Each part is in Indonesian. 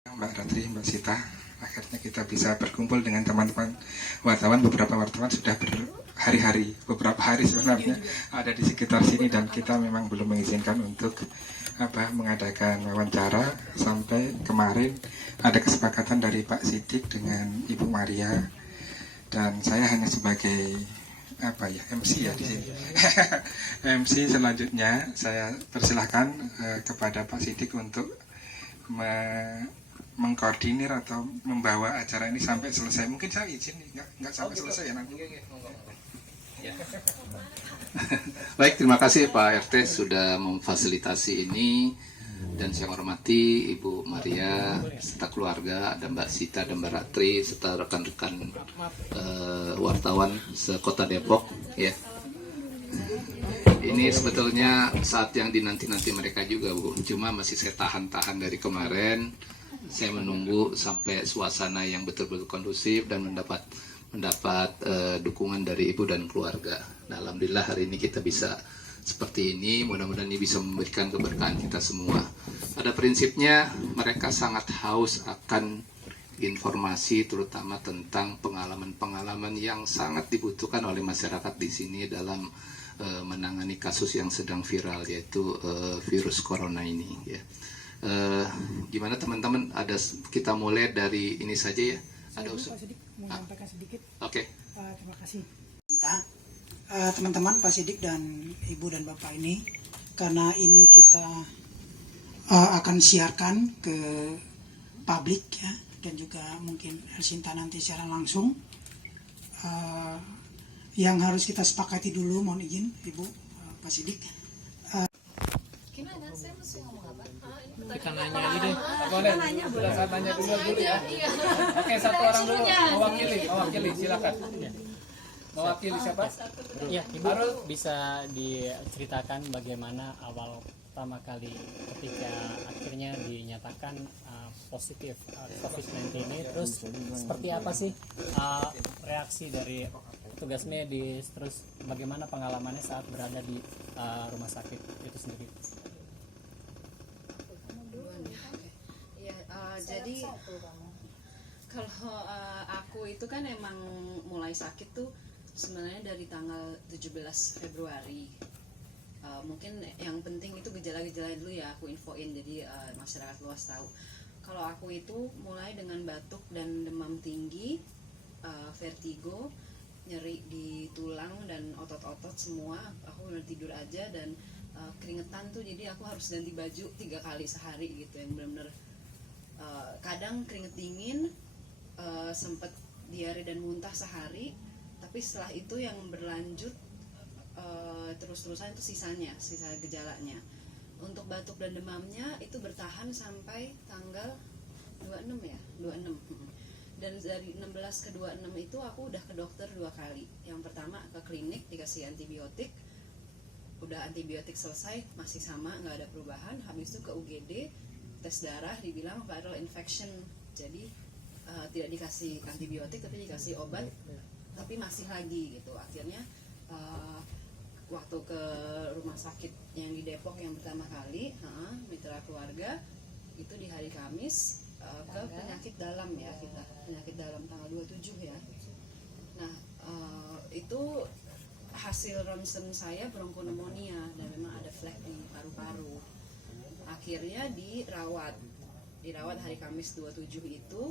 Mbak Ratri, Mbak Sita, akhirnya kita bisa berkumpul dengan teman-teman wartawan. Beberapa wartawan sudah berhari-hari, beberapa hari sebenarnya ada di sekitar sini, dan kita memang belum mengizinkan untuk mengadakan wawancara sampai kemarin ada kesepakatan dari Pak Sidik dengan Ibu Maria, dan saya hanya sebagai MC ya di sini. MC selanjutnya saya persilahkan kepada Pak Sidik untuk mengkoordinir atau membawa acara ini sampai selesai. Mungkin saya izin nggak sampai selesai ya nanti. Ya. Baik, terima kasih Pak RT sudah memfasilitasi ini, dan saya hormati Ibu Maria serta keluarga, ada Mbak Sita dan Mbak Ratri serta rekan-rekan wartawan sekota Depok ya. Ini sebetulnya saat yang dinanti-nanti mereka juga, Bu. Cuma masih saya tahan-tahan dari kemarin. Saya menunggu sampai suasana yang betul-betul kondusif dan mendapat dukungan dari ibu dan keluarga. Nah, alhamdulillah hari ini kita bisa seperti ini. Mudah-mudahan ini bisa memberikan keberkahan kita semua. Pada prinsipnya mereka sangat haus akan informasi, terutama tentang pengalaman-pengalaman yang sangat dibutuhkan oleh masyarakat di sini dalam menangani kasus yang sedang viral, yaitu virus corona ini ya. Gimana teman-teman, kita mulai dari ini saja ya. Ada usul? Pak Sidik mau menyampaikan sedikit. Oke. Terima kasih. Teman-teman, Pak Sidik dan Ibu dan Bapak ini, karena ini kita akan siarkan ke publik ya, dan juga mungkin Elsinta nanti secara langsung. Yang harus kita sepakati dulu, mohon izin Ibu, Pak Sidik. Gimana? Saya mesti ngomong apa? Kita nanya aja deh. Boleh. Sudah saya tanya dulu ya. Oke, satu orang dulu mewakili silakan. Mewakili siapa? Ya, Ibu bisa diceritakan bagaimana awal pertama kali ketika akhirnya dinyatakan positif COVID-19 ini, terus seperti apa sih reaksi dari tugas medis, terus bagaimana pengalamannya saat berada di rumah sakit itu sendiri? Jadi kalau aku itu kan emang mulai sakit tuh sebenarnya dari tanggal 17 Februari. Mungkin yang penting itu gejala-gejala dulu ya aku infoin, jadi masyarakat luas tahu. Kalau aku itu mulai dengan batuk dan demam tinggi, vertigo, nyeri di tulang dan otot-otot semua. Aku benar tidur aja dan keringetan tuh, jadi aku harus ganti baju 3 kali sehari gitu, yang benar-benar kadang keringet dingin, sempat diare dan muntah sehari, tapi setelah itu yang berlanjut terus-terusan itu sisa gejalanya. Untuk batuk dan demamnya itu bertahan sampai tanggal 26 ya, 26. Dan dari 16 ke 26 itu aku udah ke dokter 2 kali. Yang pertama ke klinik dikasih antibiotik, udah antibiotik selesai masih sama, nggak ada perubahan. Habis itu ke UGD tes darah, dibilang viral infection, jadi tidak dikasih antibiotik tapi dikasih obat, tapi masih lagi gitu. Akhirnya waktu ke rumah sakit yang di Depok yang pertama kali, mitra keluarga, itu di hari Kamis ke penyakit dalam ya, kita penyakit dalam tanggal 27 ya. Nah itu hasil ronsen saya bronkonemonia dan memang ada flek di paru-paru. Akhirnya dirawat hari Kamis 27 itu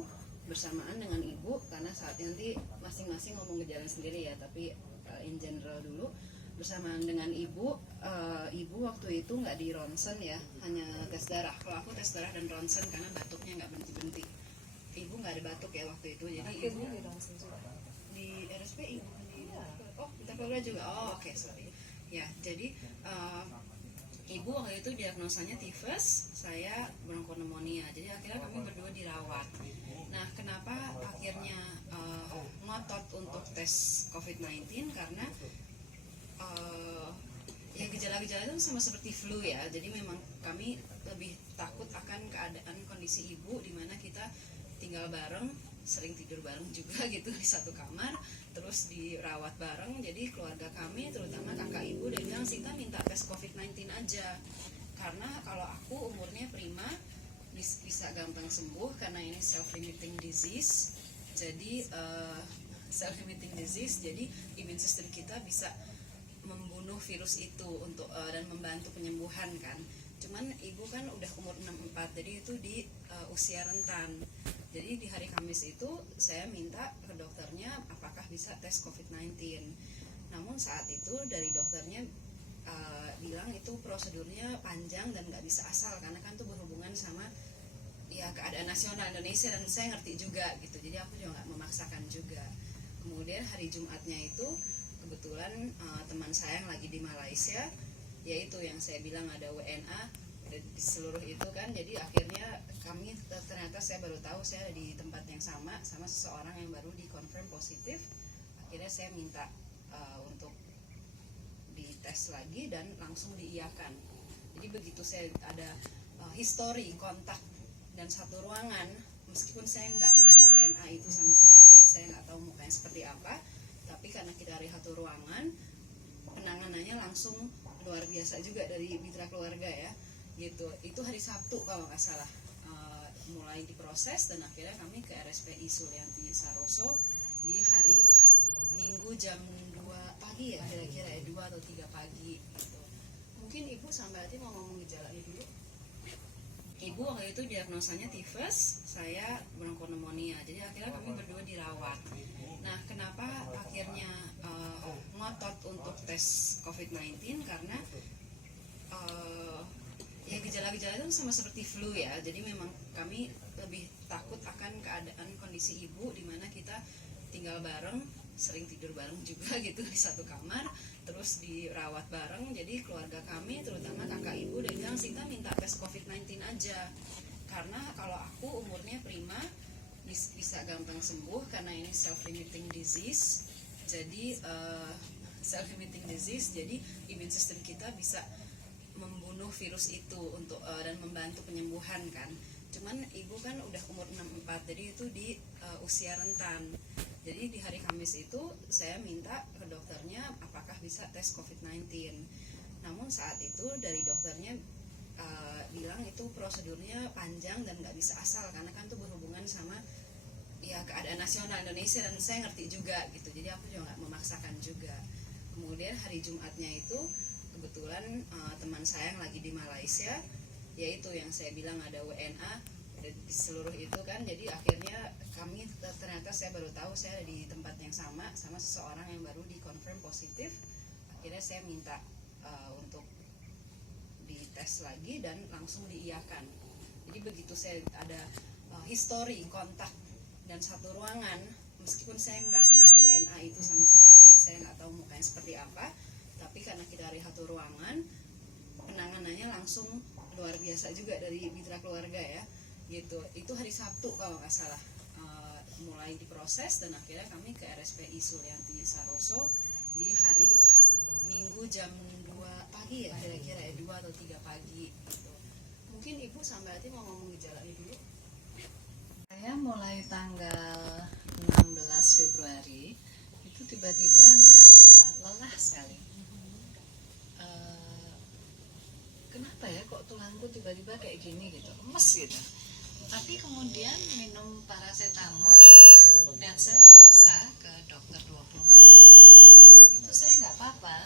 bersamaan dengan ibu, karena saat nanti masing-masing ngomong gejala sendiri ya, tapi in general dulu. Bersamaan dengan ibu, ibu waktu itu nggak di ronsen ya, hanya tes darah. Kalau aku tes darah dan ronsen karena batuknya nggak berhenti-berhenti. Ibu nggak ada batuk ya waktu itu, jadi ibu di ronsen juga di RSPI, kita keluarga juga. Oke, sorry ya. Jadi ibu waktu itu diagnosanya tifus, saya bronkonemonia. Jadi akhirnya kami berdua dirawat. Nah, kenapa akhirnya ngotot untuk tes COVID-19? Karena ya gejala-gejala itu sama seperti flu ya. Jadi memang kami lebih takut akan keadaan kondisi ibu, di mana kita tinggal bareng, sering tidur bareng juga gitu di satu kamar, terus dirawat bareng. Jadi keluarga kami, terutama kakak ibu, dia bilang, Sinta minta tes COVID-19 aja, karena kalau aku umurnya prima bisa gampang sembuh karena ini self-limiting disease. Jadi self-limiting disease, jadi imun sistem kita bisa membunuh virus itu untuk dan membantu penyembuhan kan. Cuman ibu kan udah umur 64, jadi itu di usia rentan. Jadi di hari Kamis itu saya minta ke dokternya apakah bisa tes COVID-19. Namun saat itu dari dokternya bilang itu prosedurnya panjang dan nggak bisa asal karena kan itu berhubungan sama ya keadaan nasional Indonesia, dan saya ngerti juga gitu. Jadi aku juga nggak memaksakan juga. Kemudian hari Jumatnya itu kebetulan teman saya yang lagi di Malaysia, yaitu yang saya bilang ada WNA di seluruh itu kan. Jadi akhirnya kami ternyata saya baru tahu saya di tempat yang sama seseorang yang baru dikonfirm positif. Akhirnya saya minta untuk dites lagi dan langsung diiyakan. Jadi begitu saya ada histori kontak dan satu ruangan, meskipun saya nggak kenal WNA itu sama sekali, saya nggak tahu mukanya seperti apa, tapi karena kita dari satu ruangan, penanganannya langsung luar biasa juga dari mitra keluarga ya, gitu. Itu hari Sabtu kalau nggak salah mulai diproses, dan akhirnya kami ke RSPI Sulianti Saroso di hari Minggu jam 2 pagi ya, kira-kira ya 2 atau 3 pagi gitu. Mungkin ibu sampai hati mau ngomong gejalanya dulu. Ibu waktu itu diagnosanya tifus, saya bronkonemonia. Jadi akhirnya kami berdua dirawat. Nah, kenapa akhirnya ngotot untuk tes COVID-19? Karena ya gejala-gejala itu sama seperti flu ya. Jadi memang kami lebih takut akan keadaan kondisi ibu, di mana kita tinggal bareng, sering tidur bareng juga gitu di satu kamar, terus dirawat bareng. Jadi keluarga kami, terutama kakak ibu, udah bilang Sinta minta tes COVID-19 aja, karena kalau aku umurnya prima, bisa gampang sembuh karena ini self-limiting disease. Jadi self-limiting disease, jadi imun sistem kita bisa membunuh virus itu untuk dan membantu penyembuhan kan. Cuman ibu kan udah umur 64, jadi itu di usia rentan. Jadi di hari Kamis itu saya minta ke dokternya apakah bisa tes COVID-19. Namun saat itu dari dokternya bilang itu prosedurnya panjang dan nggak bisa asal karena kan itu berhubungan sama ya keadaan nasional Indonesia, dan saya ngerti juga gitu. Jadi aku juga nggak memaksakan juga. Kemudian hari Jumatnya itu kebetulan teman saya yang lagi di Malaysia, yaitu yang saya bilang ada WNA di seluruh itu kan. Jadi akhirnya kami ternyata saya baru tahu saya di tempat yang sama seseorang yang baru dikonfirm positif. Akhirnya saya minta untuk dites lagi dan langsung diiyakan. Jadi begitu saya ada histori kontak dan satu ruangan, meskipun saya nggak kenal WNA itu sama sekali, saya nggak tahu mukanya seperti apa, tapi karena kita dari satu ruangan, penanganannya langsung luar biasa juga dari mitra keluarga ya, gitu. Itu hari Sabtu kalau nggak salah mulai diproses, dan akhirnya kami ke RSPI Sulianti Saroso di hari Minggu jam 2 pagi ya, kira-kira ya 2 atau 3 pagi gitu. Mungkin ibu sampai hati mau ngomong gejalanya dulu. Saya mulai tanggal 16 Februari itu tiba-tiba ngerasa lelah sekali. Kenapa ya kok tulangku tiba-tiba kayak gini gitu, lemes gitu. Tapi kemudian minum paracetamol dan saya periksa ke dokter 24 jam. Itu saya nggak apa-apa.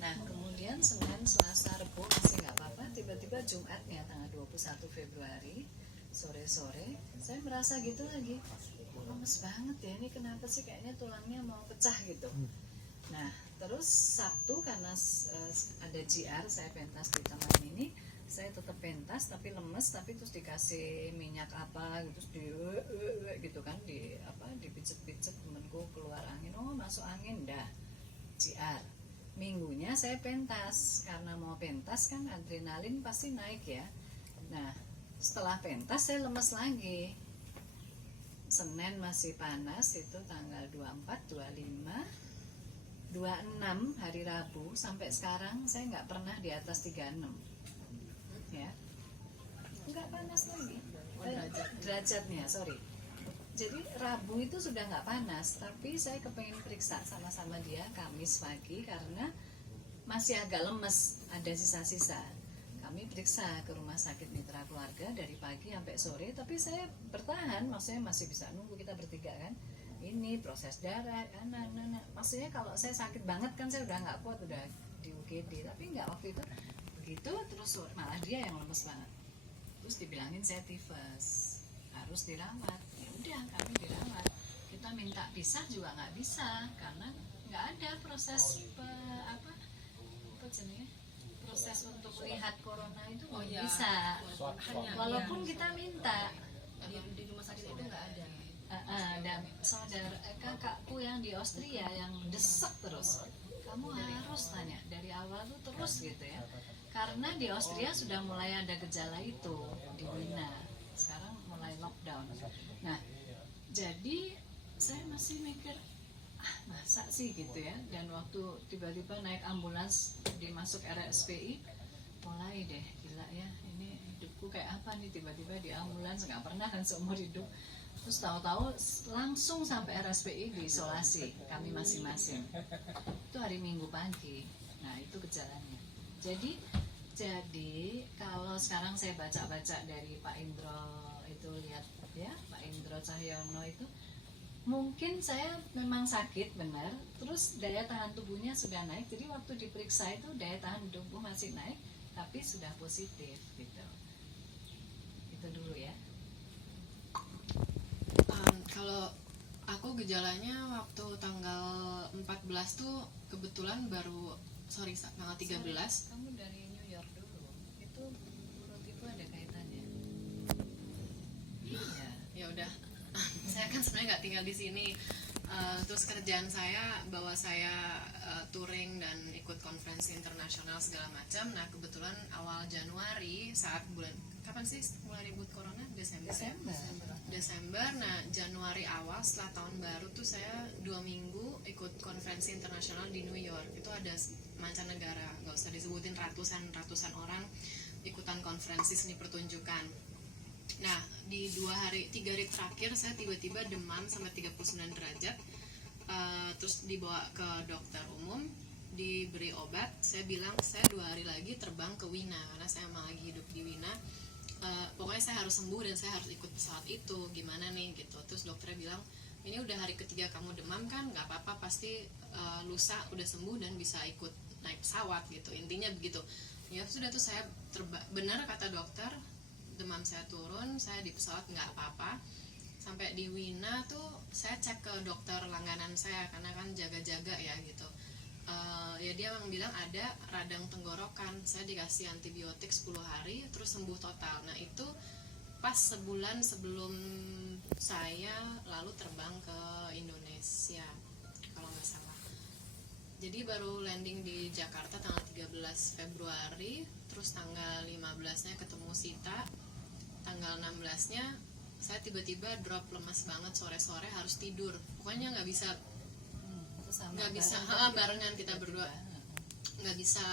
Nah kemudian Senin, Selasa, Rabu masih nggak apa-apa. Tiba-tiba Jumatnya tanggal 21 Februari sore-sore saya merasa gitu lagi, lemes banget ya, ini kenapa sih, kayaknya tulangnya mau pecah gitu. Nah terus Sabtu karena ada GR, saya pentas di taman ini, saya tetap pentas tapi lemes, tapi terus dikasih minyak apa gitu, terus gitu kan, dipijet-pijet, temenku keluar angin, oh masuk angin dah, GR. Minggunya saya pentas, karena mau pentas kan adrenalin pasti naik ya. Nah setelah pentas saya lemes lagi. Senin masih panas, itu tanggal 24, 25, 26 hari Rabu, sampai sekarang saya nggak pernah di atas 36 ya, nggak panas lagi derajatnya, sorry. Jadi Rabu itu sudah nggak panas, tapi saya kepengen periksa sama-sama dia Kamis pagi karena masih agak lemes, ada sisa-sisa. Kamis kami periksa ke rumah sakit Mitra Keluarga dari pagi sampai sore, tapi saya bertahan, maksudnya masih bisa nunggu, kita bertiga kan, ini proses darah, maksudnya kalau saya sakit banget kan saya udah nggak kuat, udah di UGD, tapi nggak waktu itu begitu, terus malah dia yang lemes banget, terus dibilangin saya tifus, harus dirawat, ya udah kami dirawat, kita minta pisah juga nggak bisa karena nggak ada proses apa jenisnya, proses untuk lihat corona itu nggak bisa, walaupun kita minta di rumah sakit itu nggak ada. Dan saudara kakakku yang di Austria yang desek terus, kamu harus tanya dari awal tuh terus gitu ya, karena di Austria sudah mulai ada gejala itu di Wina, sekarang mulai lockdown. Nah jadi saya masih mikir masa sih gitu ya, dan waktu tiba-tiba naik ambulans dimasuk RSPI, mulai deh gila ya, ini hidupku kayak apa nih, tiba-tiba di ambulans, nggak pernah kan seumur hidup. Terus tahu-tahu langsung sampai RSPI diisolasi kami masing-masing, itu hari Minggu pagi. Nah itu gejalanya. Jadi kalau sekarang saya baca-baca dari Pak Indro itu, lihat ya Pak Indro Cahyono itu, mungkin saya memang sakit benar, terus daya tahan tubuhnya sudah naik, jadi waktu diperiksa itu daya tahan tubuh masih naik tapi sudah positif gitu. Itu dulu ya. Kalau aku gejalanya waktu tanggal 14 tuh kebetulan baru tanggal 13. Kamu dari New York dulu, itu menurut itu ada kaitannya? Iya. Ya udah, saya kan sebenarnya nggak tinggal di sini. Terus kerjaan saya bawa saya touring dan ikut konferensi internasional segala macam. Nah kebetulan awal Januari saat bulan, kapan sih mulai ribut corona? Desember. Nah Januari awal setelah tahun baru tuh saya 2 minggu ikut konferensi internasional di New York. Itu ada mancanegara, nggak usah disebutin, ratusan orang ikutan konferensi seni pertunjukan. Nah di 3 hari terakhir saya tiba-tiba demam sampai 39 derajat. Terus dibawa ke dokter umum, diberi obat. Saya bilang saya 2 hari lagi terbang ke Wina karena saya emang lagi hidup di Wina. Pokoknya saya harus sembuh dan saya harus ikut pesawat itu, gimana nih gitu. Terus dokternya bilang, ini udah hari ketiga kamu demam kan, nggak apa-apa, pasti lusa udah sembuh dan bisa ikut naik pesawat gitu, intinya begitu. Ya sudah tuh saya benar kata dokter, demam saya turun, saya di pesawat nggak apa-apa. Sampai di Wina tuh saya cek ke dokter langganan saya karena kan jaga-jaga ya gitu. Ya dia memang bilang ada radang tenggorokan, saya dikasih antibiotik 10 hari terus sembuh total. Nah itu pas sebulan sebelum saya lalu terbang ke Indonesia kalau nggak salah. Jadi baru landing di Jakarta tanggal 13 Februari, terus tanggal 15-nya ketemu Sita, tanggal 16-nya saya tiba-tiba drop, lemas banget, sore-sore harus tidur, pokoknya nggak bisa barengan kita berdua, nggak bisa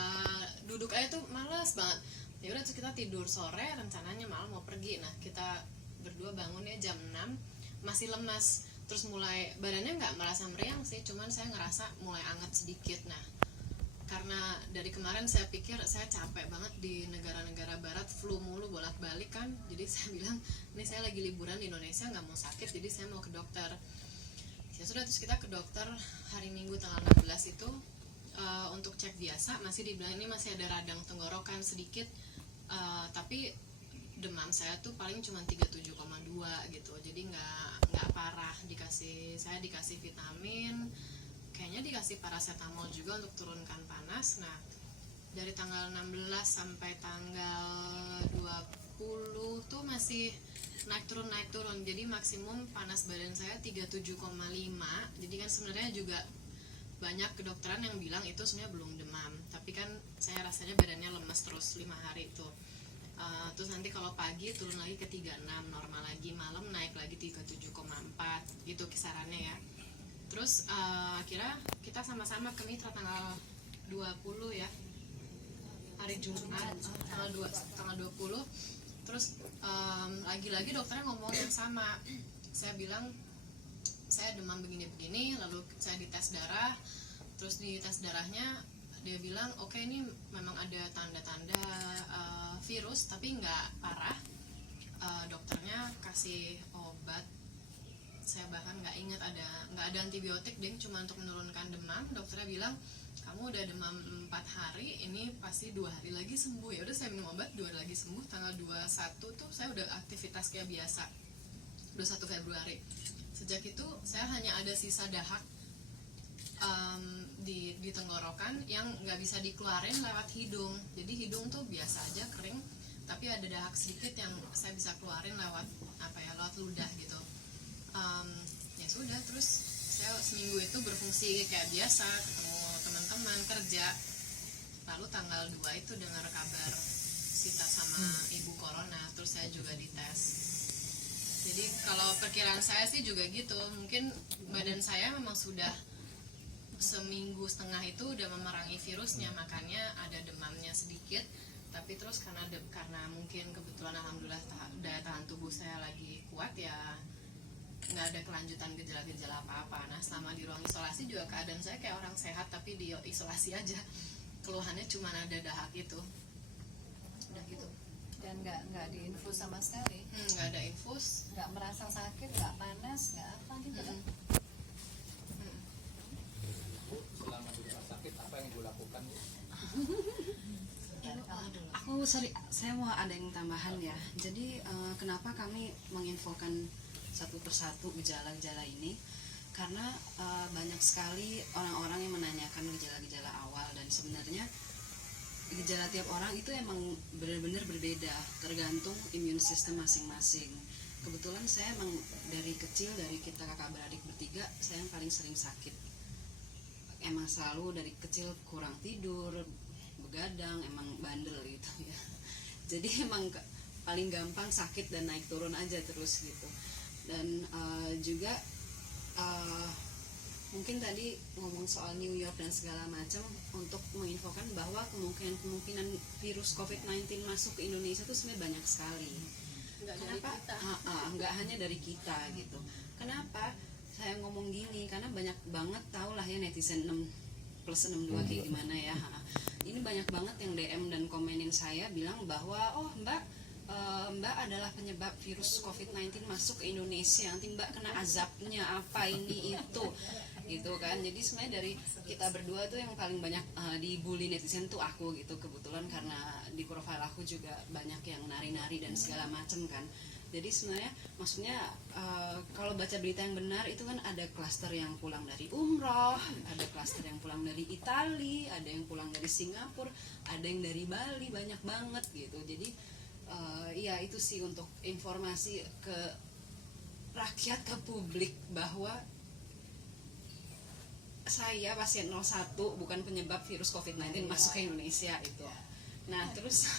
duduk aja tuh malas banget. Ya udah terus kita tidur, sore rencananya malam mau pergi. Nah kita berdua bangunnya jam 6 masih lemas, terus mulai badannya nggak merasa meriang sih, cuman saya ngerasa mulai anget sedikit. Nah karena dari kemarin saya pikir saya capek banget di negara-negara barat, flu mulu bolak-balik kan, jadi saya bilang ini saya lagi liburan di Indonesia nggak mau sakit, jadi saya mau ke dokter. Ya sudah, terus kita ke dokter hari Minggu tanggal 16 itu untuk cek biasa, masih dibilang ini masih ada radang tenggorokan sedikit, tapi demam saya tuh paling cuma 37,2 gitu, jadi nggak parah. Saya dikasih vitamin, kayaknya dikasih paracetamol juga untuk turunkan panas. Nah dari tanggal 16 sampai tanggal 20 tuh masih naik turun, jadi maksimum panas badan saya 37,5. Jadi kan sebenarnya juga banyak kedokteran yang bilang itu sebenarnya belum demam, tapi kan saya rasanya badannya lemes terus 5 hari itu. Terus nanti kalau pagi turun lagi ke 36 normal lagi, malam naik lagi 37,4 gitu kisarannya ya. Terus akhirnya kita sama-sama ke Mitra tanggal 20 ya, hari Jumat tanggal 20. Terus lagi-lagi dokternya ngomong yang sama. Saya bilang saya demam begini-begini, lalu saya dites darah. Terus di tes darahnya dia bilang oke, ini memang ada tanda-tanda virus tapi nggak parah. Dokternya kasih obat, saya bahkan nggak ingat nggak ada antibiotik, ding, cuma untuk menurunkan demam. Dokternya bilang kamu udah demam 4 hari, ini pasti 2 hari lagi sembuh. Ya udah saya minum obat, 2 hari lagi sembuh. Tanggal 21 tuh saya udah aktivitas kayak biasa, 21 Februari. Sejak itu saya hanya ada sisa dahak di tenggorokan yang nggak bisa dikeluarin lewat hidung. Jadi hidung tuh biasa aja kering, tapi ada dahak sedikit yang saya bisa keluarin lewat lewat ludah gitu. Ya sudah, terus saya seminggu itu berfungsi kayak biasa, ketemu teman-teman, kerja. Lalu tanggal 2 itu dengar kabar Sita sama ibu corona, terus saya juga dites. Jadi kalau perkiraan saya sih juga gitu, mungkin badan saya memang sudah seminggu setengah itu udah memerangi virusnya, makanya ada demamnya sedikit. Tapi terus karena mungkin kebetulan alhamdulillah daya tahan tubuh saya lagi kuat, ya nggak ada kelanjutan gejala-gejala apa-apa. Nah selama di ruang isolasi juga keadaan saya kayak orang sehat tapi di isolasi aja, keluhannya cuma ada dahak itu, udah gitu. Dan nggak diinfus sama sekali, Nggak ada infus, nggak merasa sakit, nggak panas, nggak apa gitu kan? Selama di rumah sakit apa yang ibu lakukan? Saya mau ada yang tambahan ya. Jadi kenapa kami menginfokan satu persatu gejala-gejala ini? Karena banyak sekali orang-orang yang menanyakan gejala-gejala awal, dan sebenarnya gejala tiap orang itu emang benar-benar berbeda tergantung imun sistem masing-masing. Kebetulan saya emang dari kecil, dari kita kakak beradik bertiga, saya yang paling sering sakit. Emang selalu dari kecil kurang tidur, begadang, emang bandel gitu ya. Jadi emang paling gampang sakit dan naik turun aja terus gitu. Dan juga mungkin tadi ngomong soal New York dan segala macam, untuk menginfokan bahwa kemungkinan virus COVID-19 masuk ke Indonesia itu sebenarnya banyak sekali. Kenapa? Nggak hanya dari kita gitu. Kenapa saya ngomong gini? Karena banyak banget, tau lah ya netizen 6+62 kayak gimana ya. Ini banyak banget yang DM dan komenin saya bilang bahwa Mbak adalah penyebab virus COVID-19 masuk ke Indonesia, nanti Mbak kena azabnya apa ini itu gitu kan. Jadi sebenarnya dari kita berdua tuh yang paling banyak dibully netizen tuh aku gitu, kebetulan karena di profile aku juga banyak yang nari-nari dan segala macem kan. Jadi sebenarnya maksudnya kalau baca berita yang benar itu kan ada klaster yang pulang dari umroh, ada klaster yang pulang dari Itali, ada yang pulang dari Singapura, ada yang dari Bali, banyak banget gitu. Jadi ya itu sih untuk informasi ke rakyat, ke publik, bahwa saya pasien 01 bukan penyebab virus COVID-19 masuk ke Indonesia itu. Nah terus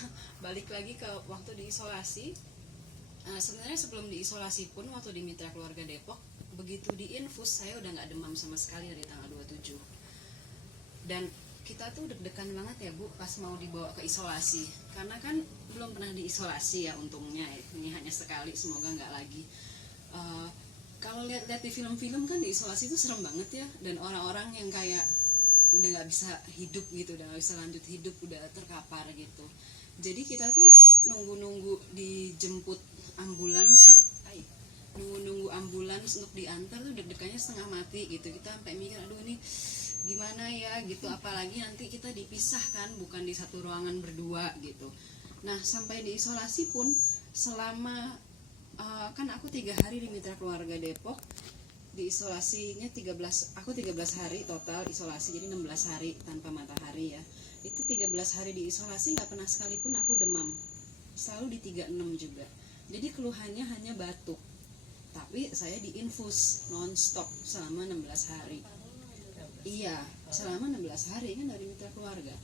balik lagi ke waktu diisolasi. Sebenarnya sebelum diisolasi pun, waktu di Mitra Keluarga Depok, begitu diinfus saya udah nggak demam sama sekali dari tanggal 27. Dan kita tuh deg-degan banget ya Bu pas mau dibawa ke isolasi, karena kan belum pernah diisolasi ya untungnya, ini hanya sekali, semoga nggak lagi. Kalau lihat-lihat di film-film kan diisolasi itu serem banget ya, dan orang-orang yang kayak udah nggak bisa hidup gitu, udah nggak bisa lanjut hidup, udah terkapar gitu. Jadi kita tuh nunggu dijemput ambulans, nunggu ambulans untuk diantar tuh deg-degannya setengah mati gitu. Kita sampai mikir, aduh ini gimana ya gitu, apalagi nanti kita dipisahkan, bukan di satu ruangan berdua gitu. Nah sampai diisolasi pun selama kan aku 3 hari di Mitra Keluarga Depok, diisolasinya 13 hari total isolasi, jadi 16 hari tanpa matahari ya. Itu 13 hari diisolasi nggak pernah sekalipun aku demam, selalu di 36 juga. Jadi keluhannya hanya batuk, tapi saya diinfus non-stop selama 16 hari. Iya, selama 16 hari kan dari Mitra Keluarga.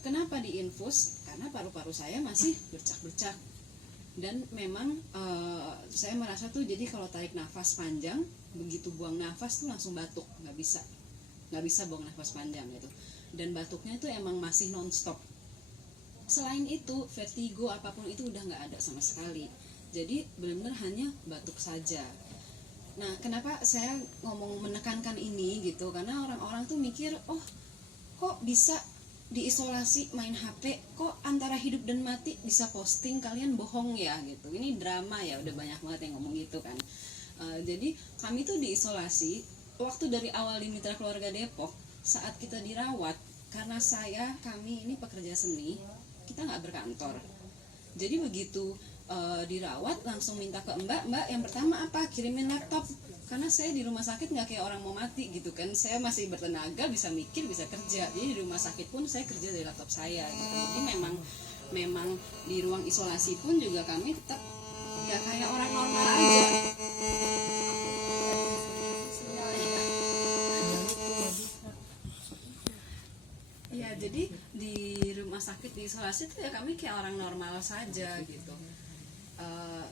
Kenapa diinfus? Karena paru-paru saya masih bercak-bercak. Dan memang saya merasa tuh, jadi kalau tarik nafas panjang, begitu buang nafas tuh langsung batuk, nggak bisa buang nafas panjang gitu. Dan batuknya tuh emang masih non-stop. Selain itu, vertigo apapun itu udah nggak ada sama sekali. Jadi benar-benar hanya batuk saja. Nah, kenapa saya ngomong menekankan ini gitu? Karena orang-orang tuh mikir, oh kok bisa diisolasi main HP, kok antara hidup dan mati bisa posting, kalian bohong ya gitu. Ini drama ya, udah banyak banget yang ngomong gitu kan. Jadi kami tuh diisolasi waktu dari awal di Mitra Keluarga Depok, saat kita dirawat, karena kami ini pekerja seni, kita nggak berkantor. Jadi begitu dirawat langsung minta ke mbak yang pertama apa, kirimin laptop, karena saya di rumah sakit nggak kayak orang mau mati gitu kan, saya masih bertenaga, bisa mikir, bisa kerja. Jadi di rumah sakit pun saya kerja dari laptop saya gitu. Jadi memang di ruang isolasi pun juga kami tetap ya kayak orang normal aja. Ya jadi di rumah sakit di isolasi tuh ya kami kayak orang normal saja gitu.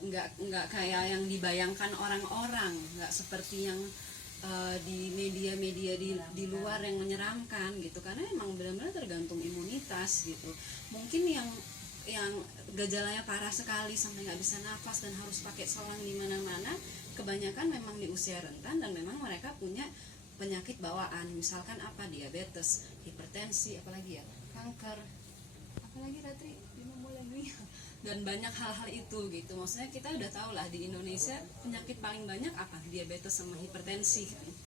Nggak kayak yang dibayangkan orang-orang, nggak seperti yang di media-media di luar yang menyeramkan gitu, karena emang benar-benar tergantung imunitas gitu. Mungkin yang gejalanya parah sekali sampai nggak bisa nafas dan harus pakai selang di mana-mana, kebanyakan memang di usia rentan dan memang mereka punya penyakit bawaan, misalkan apa, diabetes, hipertensi, apalagi ya, kanker, apalagi tadi lagi dan banyak hal-hal itu gitu. Maksudnya kita udah tahu lah di Indonesia penyakit paling banyak apa, diabetes sama hipertensi kan.